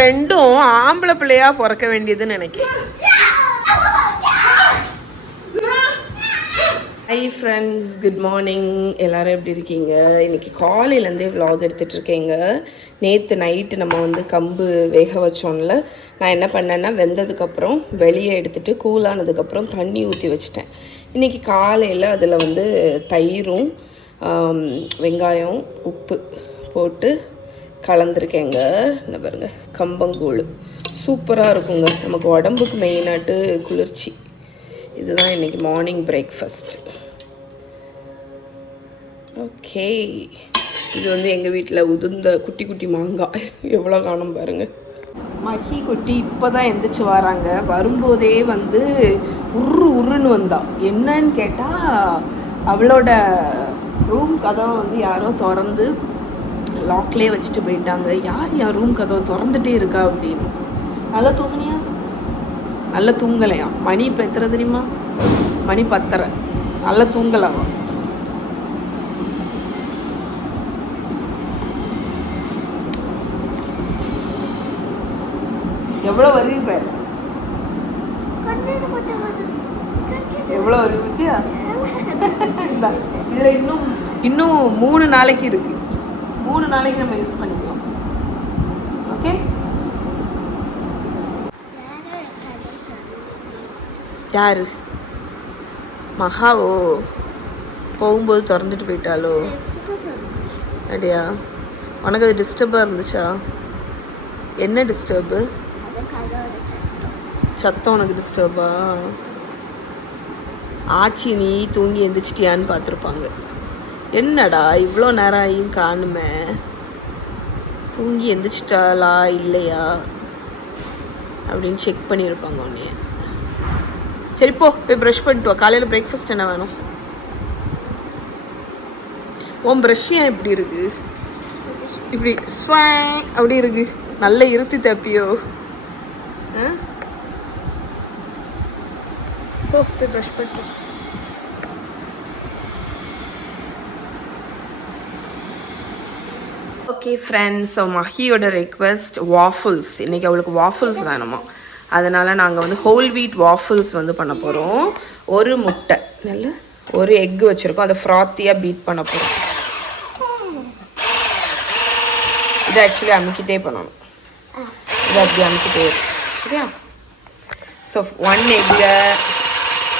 ரெண்டும் ஆம்பளை பிள்ளையா பிறக்க வேண்டியதுன்னு நினைக்கிறேன். Hi friends, good morning. எல்லோரும் எப்படி இருக்கீங்க? இன்றைக்கி காலையிலேருந்தே விலாக் எடுத்துகிட்ருக்கேங்க. நேற்று நைட்டு நம்ம வந்து கம்பு வேக வச்சோம்ல, நான் என்ன பண்ணேன்னா வெந்ததுக்கப்புறம் வெளியே எடுத்துகிட்டு கூலானதுக்கப்புறம் தண்ணி ஊற்றி வச்சுட்டேன். இன்றைக்கி காலையில் அதில் வந்து தயிரும் வெங்காயம் உப்பு போட்டு கலந்துருக்கேங்க. என்ன பாருங்க, கம்பங்கூழ் சூப்பராக இருக்குங்க. நமக்கு உடம்புக்கு மெயினாட்டு குளிர்ச்சி. இதுதான் இன்றைக்கி மார்னிங் பிரேக்ஃபாஸ்ட். ஓகே, இது வந்து எங்கள் வீட்டில் உதிர்ந்த குட்டி குட்டி மாங்காய் எவ்வளோ காணும் பாருங்கள். மகி குட்டி இப்போ தான் எந்திரிச்சு வராங்க. வரும்போதே வந்து உருன்னு வந்தா. என்னன்னு கேட்டால் அவளோட ரூம் கதவை வந்து யாரோ திறந்து லாக்லேயே வச்சுட்டு போயிட்டாங்க. யார் ரூம் கதவை திறந்துட்டே இருக்கா அப்படின்னு. நல்லா தூங்குனியா? நல்லா தூங்கலையா? மணி இப்போ எத்தனை தெரியுமா? மணி 10:30. நல்லா தூங்கலாமா? எவ்வளோ வருது பேர்? எவ்வளோ வருது பத்தியா? இதில் இன்னும் 3 நாளைக்கு இருக்கு. 3 நாளைக்கு நம்ம யூஸ் பண்ணிக்கலாம். ஓகே, யாரு? மகாவோ போகும்போது திறந்துட்டு போயிட்டாலோ? அப்படியா? உனக்கு அது டிஸ்டர்பாக இருந்துச்சா? என்ன டிஸ்டர்பு? சத்தம் உனக்கு டிஸ்டர்பா? ஆச்சி நீ தூங்கி எந்திரிச்சிட்டியான்னு பார்த்துருப்பாங்க. என்னடா இவ்வளோ நேரம் ஆகியும் காணுமே, தூங்கி எந்திரிச்சிட்டாளா இல்லையா அப்படின்னு செக் பண்ணியிருப்பாங்க உன்னைய. சரி போய் ப்ரஷ் பண்ணிட்டு வா. காலையில் பிரேக்ஃபாஸ்ட் என்ன வேணும்? உன் ப்ரஷ் ஏன் இப்படி இருக்கு? இப்படி ஸ்வாங் அப்படி இருக்கு. நல்ல இருத்தி தப்பியோ? போய் ப்ரஷ் பண்ணிட்டு. ஓகே ஃப்ரெண்ட்ஸ், ஸோ மஹியோட ரெக்வெஸ்ட் வாஃபிள்ஸ். இன்றைக்கி அவளுக்கு வாஃபிள்ஸ் வேணுமா, அதனால் நாங்கள் வந்து ஹோல் வீட் வாஃபிள்ஸ் வந்து பண்ண போகிறோம். ஒரு முட்டை, நல்ல ஒரு எக்கு வச்சுருக்கோம். அதை ஃப்ராத்தியாக பீட் பண்ண போகிறோம். இதை ஆக்சுவலி அமுக்கிட்டே பண்ணணும். இதை அப்படி அமுக்கிட்டே சரியா? ஸோ 1 எக்கை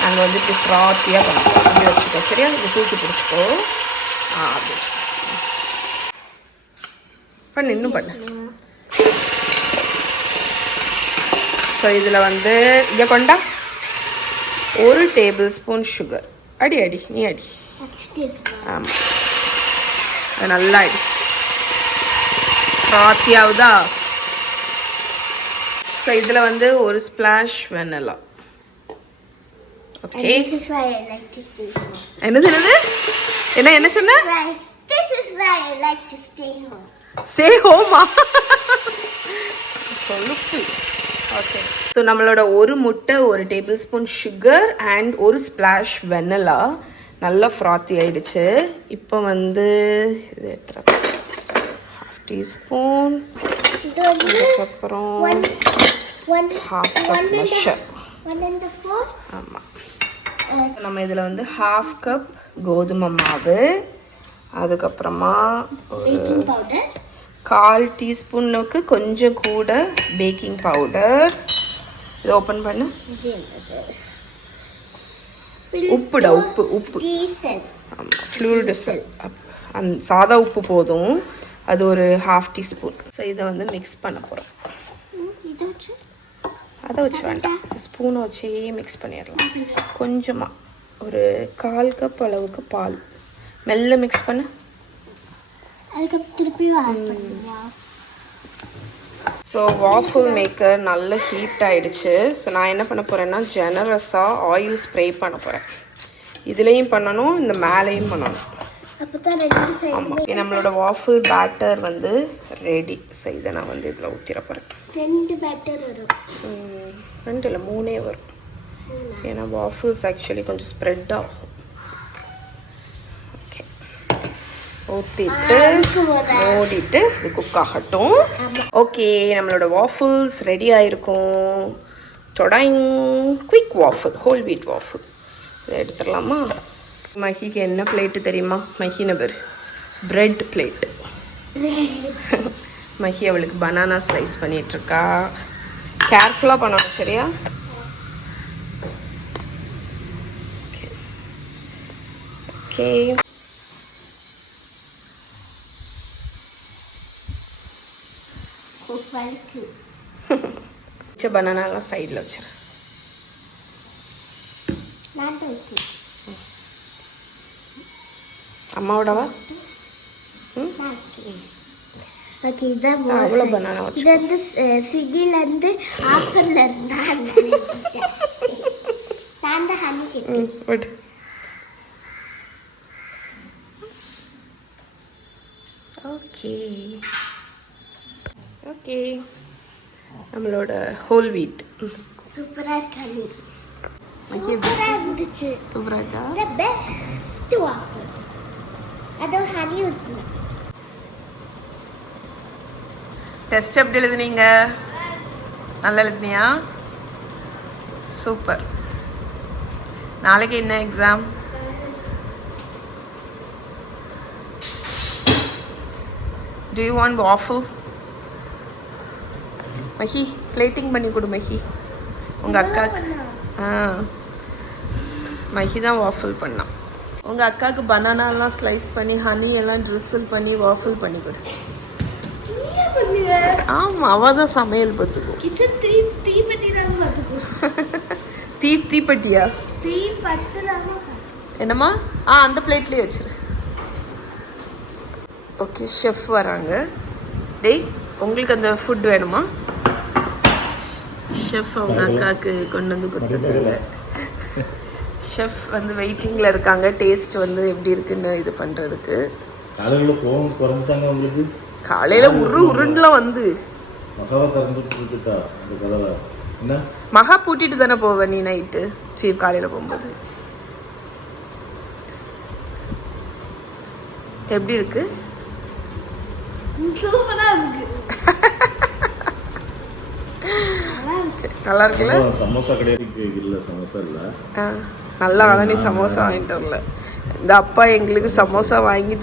நாங்கள் வந்து இப்படி ஃப்ராத்தியாக பண்ணுறோம். இப்படி வச்சுக்கோ சரியா? இது தூக்கி பிடிச்சிக்கோ. அப்படி பண்ணு, இன்னும் பண்ணு. ஸோ இதில் வந்து இங்கே கொண்டா 1 டேபிள் ஸ்பூன் சுகர். அடி நீ அடி. ஆமாம், அது நல்லா அடி. ஃப்ராத்தியாவுதா? ஸோ இதில் வந்து ஒரு ஸ்ப்ளாஷ் வெனிலா. ஓகே, என்னது என்ன சொன்ன? ஸ்டே ஹோமா? ஓகே, ஸோ நம்மளோட ஒரு முட்டை, 1 table spoon sugar and 1 splash vanilla நல்லா ஃப்ராத்தி ஆயிடுச்சு. இப்போ வந்து இது எத்தனை? 1/2 டீஸ்பூன். அதுக்கப்புறம் 1/2 கப் மஷர். ஆமாம், நம்ம இதில் வந்து 1/2 கப் கோதுமை மாவு. அதுக்கப்புறமா 1/4 டீஸ்பூனுக்கு கொஞ்சம் கூட பேக்கிங் பவுடர். இதை ஓப்பன் பண்ணு. உப்புடா, உப்பு. ஆமாம், ஃப்ளூரிடிசல். அந்த சாதா உப்பு போதும், அது ஒரு 1/2 டீஸ்பூன். ஸோ இதை வந்து மிக்ஸ் பண்ண போகிறோம். அதை வச்சு வேண்டாம், ஸ்பூனை வச்சே மிக்ஸ் பண்ணிடலாம். கொஞ்சமாக ஒரு 1/4 கப் அளவுக்கு பால் மெல்ல மிக்ஸ் பண்ணு. ஸோ வாஃபிள் மேக்கர் நல்ல ஹீட் ஆகிடுச்சு. ஸோ நான் என்ன பண்ண போகிறேன்னா ஜெனரஸாக ஆயில் ஸ்ப்ரே பண்ண போகிறேன். இதுலேயும் பண்ணணும், இந்த மேலேயும் பண்ணணும். ஆமாம், நம்மளோட வாஃபிள் பேட்டர் வந்து ரெடி. ஸோ இதை நான் வந்து இதில் ஊற்றிட போகிறேன். 2 பேட்டர் வரும். 2 இல்லை 3 வரும். ஏன்னா வாஃபிள்ஸ் ஆக்சுவலி கொஞ்சம் ஸ்ப்ரெட் ஆகும். ஓகே, ஊற்றிட்டு மூடிட்டு இது குக் ஆகட்டும். ஓகே, நம்மளோட வாஃபிள்ஸ் ரெடி ஆகிருக்கும். தொடாங் quick waffle, whole wheat waffle. இதை எடுத்துடலாமா? மஹிக்கு என்ன பிளேட்டு தெரியுமா? மஹி நபர் பிரெட் பிளேட்டு. மஹி அவளுக்கு பனானா ஸ்லைஸ் பண்ணிகிட்ருக்கா. கேர்ஃபுல்லாக பண்ணணும், சரியா? ஓகே, பனானாலாம் சைடில் வச்சிரு. அம்மாவோடவா? அவ்வளோ பனானா வச்சு. இது வந்து ஸ்விக்கிலேருந்து ஆஃபரில் இருந்தால் நான் தான் ஹனி கேட்டேன். ஓகே ஓகே, நம்மளோட ஹோல் வீட் சூப்பரா இருக்கு. சூப்பரா இருந்துச்சு. சூப்பரா இருக்கா? The best waffle. அது ஹனி ஊத்தி. டெஸ்ட் எப்படி எழுதுனீங்க? நல்லா எழுதுனியா? சூப்பர். நாளைக்கு என்ன exam? Do you want waffle? Mahi, plating பண்ணி கொடு மஹி. உங்கள் அக்காவுக்கு மஹி தான் வாஃபிள் பண்ணான். உங்கள் அக்காவுக்கு பனானாலாம் ஸ்லைஸ் பண்ணி ஹனி எல்லாம் ட்ரிசில் பண்ணி வாஃபிள் பண்ணி கொடு. ஆமாம், அவள் தான் சமையல் பார்த்துக்கும். தீப்பெட்டியா? என்னம்மா? அந்த பிளேட்லேயே வச்சிரு. ஓகே, ஷெஃப் வராங்க. டேய், உங்களுக்கு அந்த ஃபுட் வேணுமா? ஷெஃப் அவங்க அக்காவுக்கு கொண்டு வந்து கொடுத்துருக்காங்க. ஷெஃப் வந்து வெயிட்டிங்கில் இருக்காங்க. டேஸ்ட் வந்து எப்படி இருக்குன்னு இது பண்ணுறதுக்கு. காலையில் உருண்டுலாம் வந்து மகா பூட்டிட்டு தானே போவேன் நீ நைட்டு. சரி, காலையில் போகும்போது எப்படி இருக்கு? சூப்பரா இருக்கு. நல்லா இருக்குல்ல? சமோசா கிடையாது, இல்ல சமோசா இல்ல. நல்லா வேலை நீ சமோசா வாங்கிட்டு வரல. இந்த அப்பா எங்களுக்கு சமோசா வாங்கி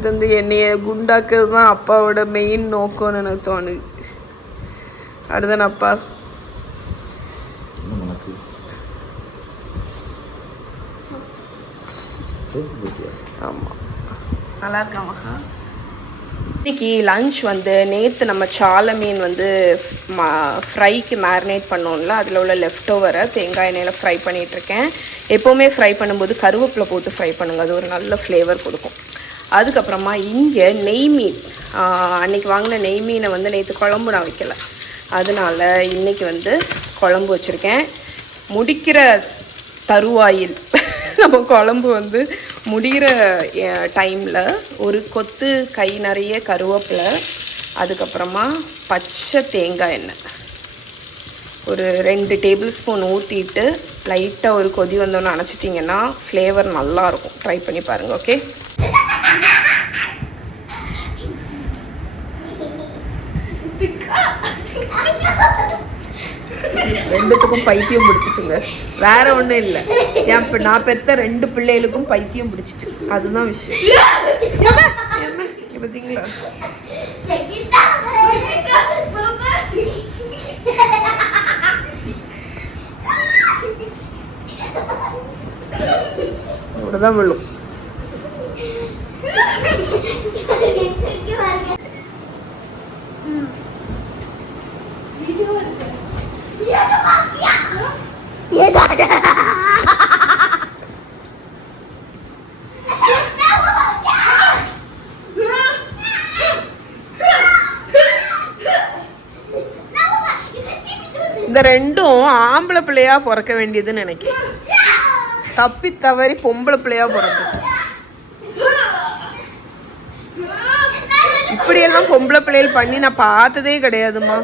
தந்து என்னைய குண்டாக்குறது தான் அப்பாவோட மெயின் நோக்கம்னு எனக்கு தோணுது. அடுதானே அப்பா? ஆமாம், நல்லா இருக்காமா? இன்றைக்கி லன்ச் வந்து நேற்று நம்ம சால மீன் வந்து ஃப்ரைக்கு மேரினேட் பண்ணோம்ல, அதில் உள்ள லெஃப்ட் ஓவரை தேங்காய் எண்ணெயில் ஃப்ரை பண்ணிகிட்ருக்கேன். எப்போவுமே ஃப்ரை பண்ணும்போது கருவேப்பிலை போட்டு ஃப்ரை பண்ணுங்கள், அது ஒரு நல்ல ஃப்ளேவர் கொடுக்கும். அதுக்கப்புறமா இங்கே நெய் மீன், அன்றைக்கி வாங்கின நெய் மீனை வந்து நேற்று குழம்பு நான் வைக்கலை, அதனால் இன்றைக்கி வந்து குழம்பு வச்சுருக்கேன். முடிக்கிற தருவாயில் நம்ம குழம்பு வந்து முடிகிற டைமில் ஒரு கொத்து கை நிறைய கருவேப்பிலை, அதுக்கப்புறமா பச்சை தேங்காய் எண்ணெய் ஒரு 2 டேபிள் ஸ்பூன் ஊற்றிட்டு லைட்டாக ஒரு கொதி வந்தோன்னு அணைச்சிட்டிங்கன்னா ஃப்ளேவர் நல்லாயிருக்கும். ட்ரை பண்ணி பாருங்கள். ஓகே, ரெண்டுத்துக்கும் பைத்தியம் பிடிச்சிட்டுங்க, வேற ஒன்றும் இல்லை. இப்போ நான் பெற்ற 2 பிள்ளைகளுக்கும் பைத்தியம் பிடிச்சிட்டு, அதுதான் விஷயம். என்ன பார்த்தீங்களா? அவ்வளோதான் விழும். இந்த ரெண்டும் ஆம்பளை பிள்ளையா பிறக்க வேண்டியதுன்னு நினைக்கிறேன். தப்பி தவறி பொம்பளை பிள்ளையா பிறக்கு. இப்படியெல்லாம் பொம்பளை பிள்ளைகள் பண்ணி நான் பார்த்ததே கிடையாதுமா.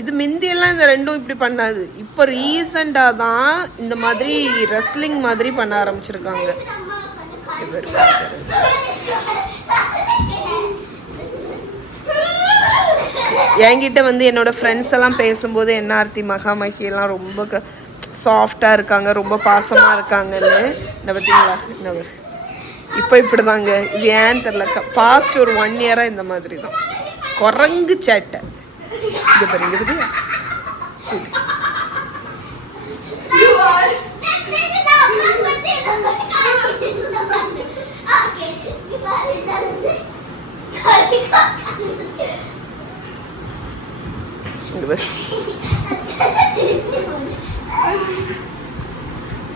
இது முந்தியெல்லாம் இந்த ரெண்டும் இப்படி பண்ணாது. இப்போ ரீசண்டாக தான் இந்த மாதிரி ரெஸ்லிங் மாதிரி பண்ண ஆரம்பிச்சிருக்காங்க. என்கிட்ட வந்து என்னோட ஃப்ரெண்ட்ஸ் எல்லாம் பேசும்போது என்ன ஆர்த்தி மகாமகி எல்லாம் ரொம்ப சாஃப்டாக இருக்காங்க, ரொம்ப பாசமாக இருக்காங்கன்னு. இந்த பார்த்தீங்களா இந்த இப்போ இப்படி தாங்க. இது ஏன்னு தெரில, பாஸ்ட் ஒரு 1 இயராக இந்த மாதிரி தான் குரங்கு சேட்டை. இது பாருங்க இருக்குதுயா.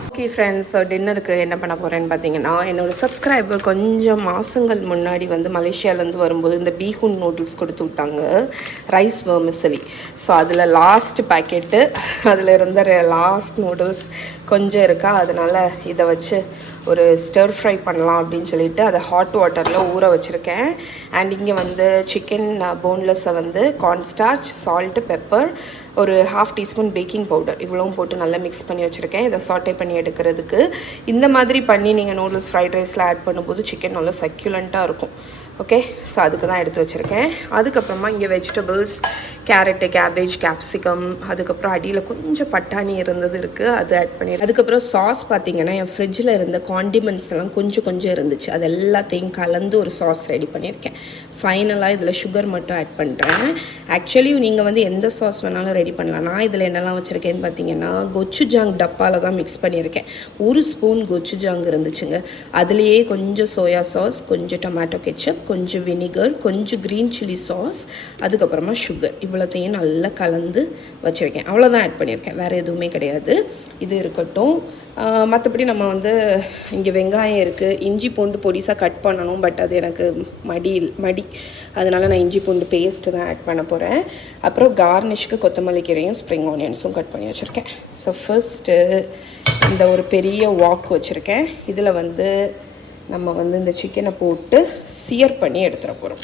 ஓகே ஃப்ரெண்ட்ஸ், டின்னருக்கு என்ன பண்ண போகிறேன்னு பார்த்தீங்கன்னா, என்னோடய சப்ஸ்கிரைபர் கொஞ்சம் மாதங்கள் முன்னாடி வந்து மலேசியாவிலேருந்து வரும்போது இந்த பீஹூன் நூடுல்ஸ் கொடுத்து விட்டாங்க, ரைஸ் வெர்மிசலி. ஸோ அதில் லாஸ்ட் பேக்கெட்டு, அதில் இருந்த லாஸ்ட் நூடுல்ஸ் கொஞ்சம் இருக்கா, அதனால் இதை வச்சு ஒரு ஸ்டர் ஃப்ரை பண்ணலாம் அப்படின்னு சொல்லிட்டு அதை ஹாட் வாட்டரில் ஊற வச்சுருக்கேன். அண்ட் இங்கே வந்து சிக்கன் போன்லெஸ்ஸை வந்து கார்ன்ஸ்டார்ச், சால்ட்டு, பெப்பர், ஒரு 1/2 டீஸ்பூன் பேக்கிங் பவுடர் இவ்வளவும் போட்டு நல்லா மிக்ஸ் பண்ணி வச்சுருக்கேன். இதை சாட்டே பண்ணி எடுக்கிறதுக்கு. இந்த மாதிரி பண்ணி நீங்கள் நூடுல்ஸ் ஃப்ரைட் ரைஸில் ஆட் பண்ணும்போது சிக்கன் நல்லா சக்யூலண்ட்டாக இருக்கும். ஓகே, ஸோ அதுக்கு தான் எடுத்து வச்சுருக்கேன். அதுக்கப்புறமா இங்கே வெஜிடபிள்ஸ், கேரட்டு, கேபேஜ், கேப்சிகம், அதுக்கப்புறம் அடியில் கொஞ்சம் பட்டாணி இருக்குது, அது ஆட் பண்ணி. அதுக்கப்புறம் சாஸ் பார்த்தீங்கன்னா என் ஃப்ரிட்ஜில் இருந்த காண்டிமெண்ட்ஸ் எல்லாம் கொஞ்சம் இருந்துச்சு, அது எல்லாத்தையும் கலந்து ஒரு சாஸ் ரெடி பண்ணியிருக்கேன். ஃபைனலாக இதில் சுகர் மட்டும் ஆட் பண்ணுறேன். ஆக்சுவலி நீங்கள் வந்து எந்த சாஸ் வேணாலும் ரெடி பண்ணலாம். நான் இதில் என்னெல்லாம் வச்சுருக்கேன்னு பார்த்தீங்கன்னா, கொச்சுஜாங் டப்பாவில் தான் மிக்ஸ் பண்ணியிருக்கேன். 1 ஸ்பூன் கொச்சுஜாங் இருந்துச்சுங்க. அதுலேயே கொஞ்சம் சோயா சாஸ், கொஞ்சம் டொமேட்டோ கெச்சப், கொஞ்சம் வினிகர், கொஞ்சம் க்ரீன் சில்லி சாஸ், அதுக்கப்புறமா சுகர், இவ்வளோத்தையும் நல்லா கலந்து வச்சுருக்கேன். அவ்வளோதான் ஆட் பண்ணியிருக்கேன், வேறு எதுவுமே கிடையாது. இது இருக்கட்டும். மற்றபடி நம்ம வந்து இங்கே வெங்காயம் இருக்குது, இஞ்சி பூண்டு பொடிசாக கட் பண்ணணும், பட் அது எனக்கு மடி, அதனால் நான் இஞ்சி பூண்டு பேஸ்ட்டு தான் ஆட் பண்ண போகிறேன். அப்புறம் கார்னிஷ்க்கு கொத்தமல்லி கீரையும் ஸ்ப்ரிங் ஆனியன்ஸும் கட் பண்ணி வச்சுருக்கேன். ஸோ ஃபர்ஸ்ட்டு இந்த ஒரு பெரிய வாக் வச்சுருக்கேன். இதில் வந்து நம்ம வந்து இந்த சிக்கனை போட்டு சியர் பண்ணி எடுத்துட போகிறோம்.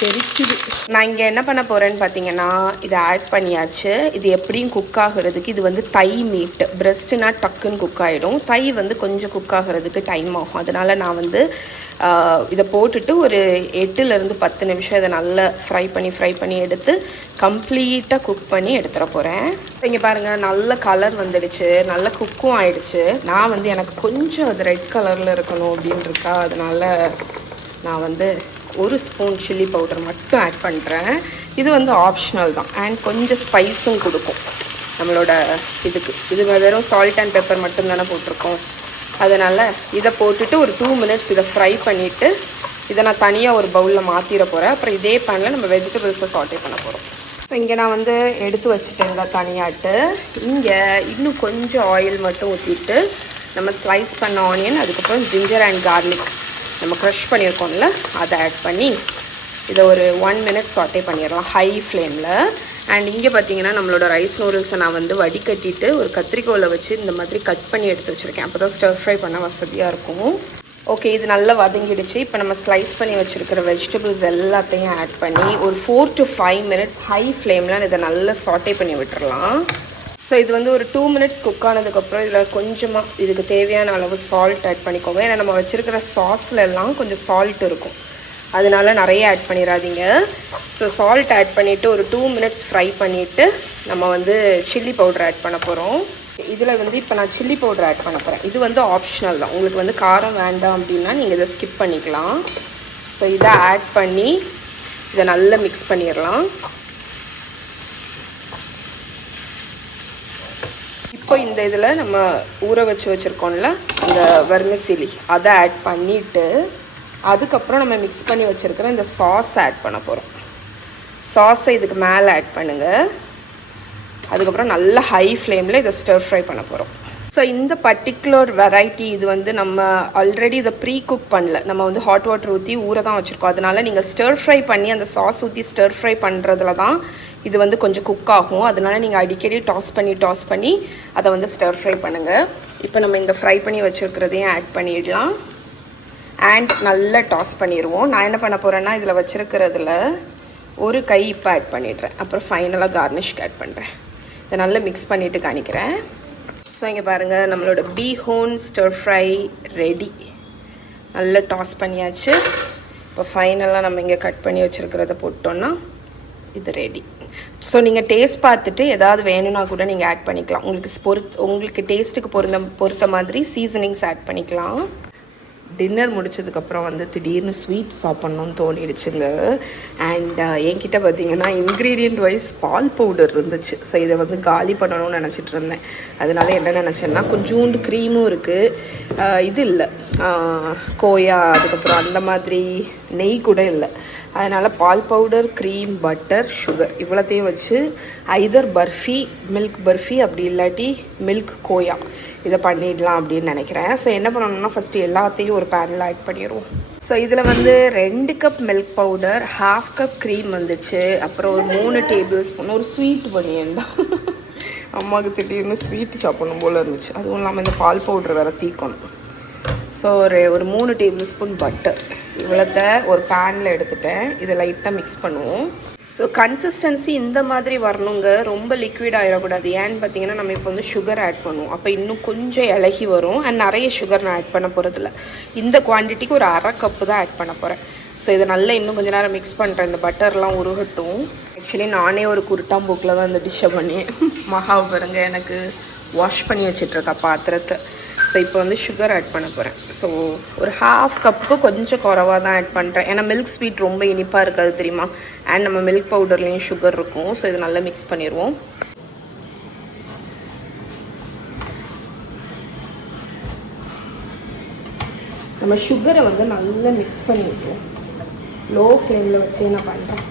தெரிச்சுது. நான் இங்கே என்ன பண்ண போகிறேன்னு பார்த்தீங்கன்னா, இதை ஆட் பண்ணியாச்சு. இது எப்படியும் குக் ஆகிறதுக்கு, இது வந்து தை மீட், பிரெஸ்ட்டுனா டக்குன்னு குக் ஆகிடும், தை வந்து கொஞ்சம் குக் ஆகிறதுக்கு டைம் ஆகும். அதனால் நான் வந்து இதை போட்டுட்டு ஒரு 8லேருந்து 10 நிமிஷம் இதை நல்லா ஃப்ரை பண்ணி எடுத்து கம்ப்ளீட்டாக குக் பண்ணி எடுத்துட போகிறேன். இங்கே பாருங்கள், நல்ல கலர் வந்துடுச்சு, நல்ல குக்கும் ஆயிடுச்சு. நான் வந்து எனக்கு கொஞ்சம் அது ரெட் கலரில் இருக்கணும் அப்படின்னு இருக்கா, அதனால் நான் வந்து 1 ஸ்பூன் சில்லி பவுடர் மட்டும் ஆட் பண்ணுறேன். இது வந்து ஆப்ஷனல் தான், அண்ட் கொஞ்சம் ஸ்பைஸும் கொடுக்கும் நம்மளோட இதுக்கு. இது வெறும் சால்ட் அண்ட் பெப்பர் மட்டும் தானே போட்டிருக்கோம், அதனால் இதை போட்டுட்டு ஒரு 2 மினிட்ஸ் இதை ஃப்ரை பண்ணிவிட்டு இதை நான் தனியாக ஒரு பவுலில் மாற்றிட போகிறேன். அப்புறம் இதே பேனில் நம்ம வெஜிடபிள்ஸை சாட்டே பண்ண போகிறோம். ஸோ இங்கே நான் வந்து எடுத்து வச்சுட்டேங்க தனியாட்டு. இங்கே இன்னும் கொஞ்சம் ஆயில் மட்டும் ஊற்றிட்டு நம்ம ஸ்லைஸ் பண்ண ஆனியன், அதுக்கப்புறம் ஜிஞ்சர் அண்ட் கார்லிக் நம்ம க்ரஷ் பண்ணியிருக்கோம்ல, அதை ஆட் பண்ணி இதை ஒரு 1 மினிட் சாட்டே பண்ணிடலாம் ஹை ஃப்ளேமில். அண்ட் இங்கே பார்த்தீங்கன்னா நம்மளோட ரைஸ் நூடுல்ஸை நான் வந்து வடிகட்டிட்டு ஒரு கத்திரிக்கோலை வச்சு இந்த மாதிரி கட் பண்ணி எடுத்து வச்சுருக்கேன். அப்போ தான் ஸ்டர் ஃப்ரை பண்ண வசதியாக இருக்கும். ஓகே, இது நல்லா வதங்கிடுச்சு. இப்போ நம்ம ஸ்லைஸ் பண்ணி வச்சுருக்கிற வெஜிடபிள்ஸ் எல்லாத்தையும் ஆட் பண்ணி ஒரு 4 to 5 மினிட்ஸ் ஹை ஃப்ளேமில் இதை நல்லா சாட்டே பண்ணி விட்டுறலாம். ஸோ இது வந்து ஒரு 2 மினிட்ஸ் குக் ஆனதுக்கப்புறம் இதில் கொஞ்சமாக இதுக்கு தேவையான அளவு சால்ட் ஆட் பண்ணிக்கோங்க. ஏன்னா நம்ம வச்சுருக்கிற சாஸில் எல்லாம் கொஞ்சம் சால்ட் இருக்கும், அதனால நிறைய ஆட் பண்ணிடாதீங்க. ஸோ சால்ட் ஆட் பண்ணிவிட்டு ஒரு 2 மினிட்ஸ் ஃப்ரை பண்ணிவிட்டு நம்ம வந்து சில்லி பவுடர் ஆட் பண்ண போகிறோம். இதில் வந்து இப்போ நான் சில்லி பவுடர் ஆட் பண்ண போகிறேன். இது வந்து ஆப்ஷனல் தான், உங்களுக்கு வந்து காரம் வேண்டாம் அப்படின்னா நீங்கள் இதை ஸ்கிப் பண்ணிக்கலாம். ஸோ இதை ஆட் பண்ணி இதை நல்லா மிக்ஸ் பண்ணிடலாம். இப்போ இந்த இதில் நம்ம ஊற வச்சுருக்கோம்ல இந்த வெர்மிசிலி, அதை ஆட் பண்ணிவிட்டு அதுக்கப்புறம் நம்ம மிக்ஸ் பண்ணி வச்சுருக்கிற இந்த சாஸ் ஆட் பண்ண போகிறோம். சாஸை இதுக்கு மேலே ஆட் பண்ணுங்கள். அதுக்கப்புறம் நல்ல ஹை ஃப்ளேமில் இதை ஸ்டர் ஃப்ரை பண்ண போகிறோம். ஸோ இந்த பர்டிகுலர் வெரைட்டி இது வந்து நம்ம ஆல்ரெடி இதை ப்ரீ குக் பண்ணல, நம்ம வந்து ஹாட் வாட்டர் ஊற்றி ஊற தான் வச்சுருக்கோம். அதனால் நீங்கள் ஸ்டர் ஃப்ரை பண்ணி அந்த சாஸ் ஊற்றி ஸ்டர் ஃப்ரை பண்ணுறதுல தான் இது வந்து கொஞ்சம் குக் ஆகும். அதனால் நீங்கள் அடிக்கடி டாஸ் பண்ணி அதை வந்து ஸ்டர் ஃப்ரை பண்ணுங்கள். இப்போ நம்ம இந்த ஃப்ரை பண்ணி வச்சுருக்கிறதையும் ஆட் பண்ணிடலாம். அண்ட் நல்லா டாஸ் பண்ணிடுவோம். நான் என்ன பண்ண போகிறேன்னா, இதில் வச்சுருக்கிறதுல ஒரு கை இப்போ ஆட் பண்ணிடுறேன். அப்புறம் ஃபைனலாக கார்னிஷ்க்கு ஆட் பண்ணுறேன். இதை நல்லா மிக்ஸ் பண்ணிவிட்டு காணிக்கிறேன். ஸோ இங்கே பாருங்கள், நம்மளோட பீஹோன் ஸ்டர் ஃப்ரை ரெடி. நல்லா டாஸ் பண்ணியாச்சு. இப்போ ஃபைனலாக நம்ம இங்கே கட் பண்ணி வச்சுருக்கிறத போட்டோன்னா இது ரெடி. ஸோ நீங்கள் டேஸ்ட் பார்த்துட்டு ஏதாவது வேணும்னா கூட நீங்கள் ஆட் பண்ணிக்கலாம். உங்களுக்கு டேஸ்ட்டுக்கு பொறுத்த மாதிரி சீசனிங்ஸ் ஆட் பண்ணிக்கலாம். டின்னர் முடிச்சதுக்கப்புறம் வந்து திடீர்னு ஸ்வீட் சாப்பிட்ணுன்னு தோணிடுச்சுங்க. அண்ட் என்கிட்ட பார்த்தீங்கன்னா இன்க்ரீடியண்ட் வைஸ் பால் பவுடர் இருந்துச்சு. ஸோ இதை வந்து காலி பண்ணணும்னு நினச்சிட்டு இருந்தேன். அதனால என்ன நினச்சேன்னா கொஞ்சோண்டு க்ரீமும் இருக்குது, இது இல்லை கோயா, அதுக்கப்புறம் அந்த மாதிரி நெய் கூட இல்லை. அதனால் பால் பவுடர், க்ரீம், பட்டர், சுகர் இவ்வளோத்தையும் வச்சு ஐதர் பர்ஃபி, மில்க் பர்ஃபி, அப்படி இல்லாட்டி மில்க் கோயா இதை பண்ணிடலாம் அப்படின்னு நினைக்கிறேன். ஸோ என்ன பண்ணணும்னா ஃபஸ்ட்டு எல்லாத்தையும் ஒரு பேனில் ஆட் பண்ணிடுவோம். ஸோ இதில் வந்து 2 cup milk powder, 1/2 cup cream வந்துச்சு, அப்புறம் ஒரு 3 டேபிள் ஸ்பூன் ஒரு ஸ்வீட் பண்ணியிருந்தா அம்மாவுக்கு திடீர்னு ஸ்வீட் சாப்பிடணும் போல் இருந்துச்சு. அதுவும் இல்லாமல் இந்த பால் பவுடர் வேறு தீக்கணும். ஸோ ஒரு 3 டேபிள் ஸ்பூன் பட்டர் இவ்வளோத்த ஒரு பேனில் எடுத்துட்டேன். இதை லைட்டாக மிக்ஸ் பண்ணுவோம். ஸோ கன்சிஸ்டன்சி இந்த மாதிரி வரணுங்க, ரொம்ப லிக்விட் ஆகிடக்கூடாது. ஏன்னு பார்த்தீங்கன்னா நம்ம இப்போ வந்து சுகர் ஆட் பண்ணுவோம், அப்போ இன்னும் கொஞ்சம் இலகி வரும். அண்ட் நிறைய சுகர் நான் ஆட் பண்ண போகிறதில்ல, இந்த குவான்டிட்டிக்கு ஒரு 1/2 கப்பு தான் ஆட் பண்ண போகிறேன். ஸோ இதை நல்லா இன்னும் கொஞ்சம் நேரம் மிக்ஸ் பண்ணுறேன், இந்த பட்டர்லாம் உருகட்டும். ஆக்சுவலி நானே ஒரு குருட்டாம்போக்கில் தான் இந்த டிஷ்ஷை பண்ணி மகா பாருங்க எனக்கு வாஷ் பண்ணி வச்சிட்ருக்கா பாத்திரத்தை. ஸோ இப்போ வந்து சுகர் ஆட் பண்ண போகிறேன். ஸோ ஒரு 1/2 கப்புக்கு கொஞ்சம் குறவாக தான் ஆட் பண்ணுறேன். ஏன்னா மில்க் ஸ்வீட் ரொம்ப இனிப்பாக இருக்காது தெரியுமா, அண்ட் நம்ம மில்க் பவுடர்லேயும் சுகர் இருக்கும். ஸோ இது நல்லா மிக்ஸ் பண்ணிடுவோம். நம்ம சுகரை வந்து நல்லா மிக்ஸ் பண்ணி வைக்கலாம். லோ ஃப்ளேமில் வச்சு நான் பண்ணுறேன்.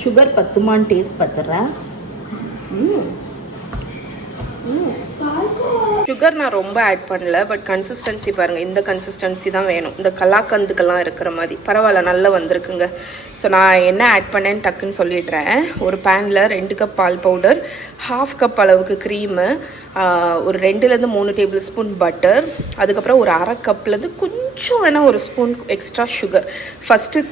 சுகர் பத்துமான்னு டேஸ்ட் பார்த்துட்றேன். சுகர் நான் ரொம்ப ஆட் பண்ணல, பட் கன்சிஸ்டன்சி பாருங்கள், இந்த கன்சிஸ்டன்சி தான் வேணும். இந்த கலாக்கந்துக்கெல்லாம் இருக்கிற மாதிரி பரவாயில்ல, நல்லா வந்திருக்குங்க. ஸோ நான் என்ன ஆட் பண்ணேன்னு டக்குன்னு சொல்லிடுறேன். ஒரு பேனில் 2 கப் பால் பவுடர், 1/2 கப் அளவுக்கு க்ரீமு, ஒரு 2லேருந்து 3 டேபிள் ஸ்பூன் பட்டர், அதுக்கப்புறம் ஒரு 1/2 கப்லேருந்து கொஞ்சம் வேணால் ஒரு spoon extra sugar. First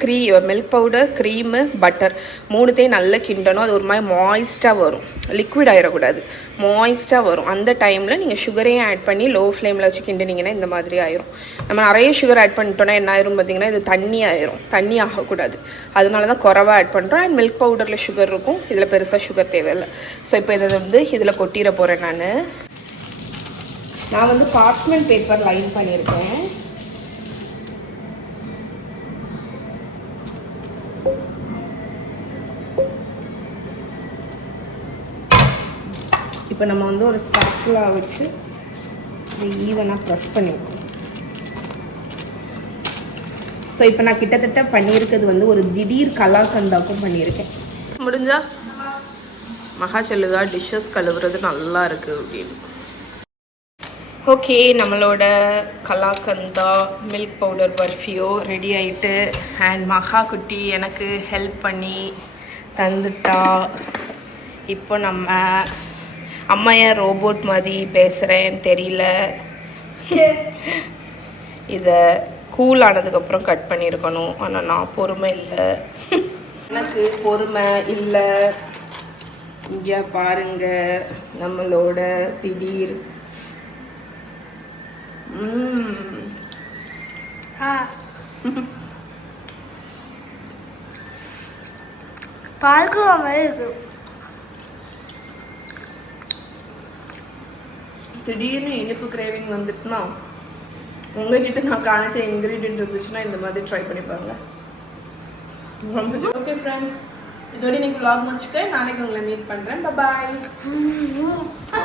milk powder, cream, butter 3த்தையும் நல்லா கிண்டணும். அது ஒரு மாதிரி மாய்ஸ்ட்டாக வரும், லிக்விட் ஆகிடக்கூடாது, மாய்ஸ்ட்டாக வரும். அந்த டைமில் நீங்கள் சுகரையும் ஆட் பண்ணி லோ ஃப்ளேமில் வச்சு கிண்டினீங்கன்னா இந்த மாதிரி ஆயிரும். நம்ம நிறைய சுகர் ஆட் பண்ணிட்டோன்னா என்ன ஆயிரும் பார்த்தீங்கன்னா, இது தண்ணி ஆயிரும், தண்ணி ஆகக்கூடாது. அதனால தான் குறவாக ஆட் பண்ணுறோம். அண்ட் மில்க் பவுடரில் சுகர் இருக்கும், இதில் பெருசாக சுகர் தேவையில்லை. ஸோ இப்போ இதை வந்து இதில் கொட்டிட போகிறேன். நான் வந்து பார்ச்மெண்ட் பேப்பர் லைன் பண்ணியிருக்கேன். இப்போ நம்ம வந்து ஒரு ஸ்பாட்சுலா வச்சு ஈவனாக ப்ரெஸ் பண்ணிவிடுவோம். ஸோ இப்போ நான் கிட்டத்தட்ட பண்ணியிருக்கிறது வந்து ஒரு திடீர் கலாக்கந்தாக்கும் பண்ணியிருக்கேன். முடிஞ்சா மகா சொல்லுதா டிஷ்ஷஸ் கழுவுறது நல்லா இருக்குது அப்படின்னு. ஓகே, நம்மளோட கலாக்கந்தா மில்க் பவுடர் பர்ஃபியோ ரெடி ஆகிட்டு, அண்ட் மகா குட்டி எனக்கு ஹெல்ப் பண்ணி தந்துட்டா. இப்போ நம்ம அம்மா ஏன் ரோபோட் மாதிரி பேசுகிறேன்னு தெரியல. இதை கூல் ஆனதுக்கப்புறம் கட் பண்ணியிருக்கணும், ஆனால் நான் பொறுமை இல்லை, எனக்கு பொறுமை இல்லை. இங்கே பாருங்க நம்மளோட திடீர் பால்கோவா மாதிரி இருக்கு. திடீர்னு இனிப்பு கிரேவிங் வந்துட்டுனா உங்ககிட்ட நான் காணிச்ச இன்க்ரீடியன்ட் இருந்துச்சுன்னா இந்த மாதிரி ட்ரை பண்ணி பாருங்க. ஓகே ஃப்ரெண்ட்ஸ், இதோட இன்னைக்கு vlog முடிச்சுக்க. நாளைக்கு உங்களை மீட் பண்ணுறேன். பாய்.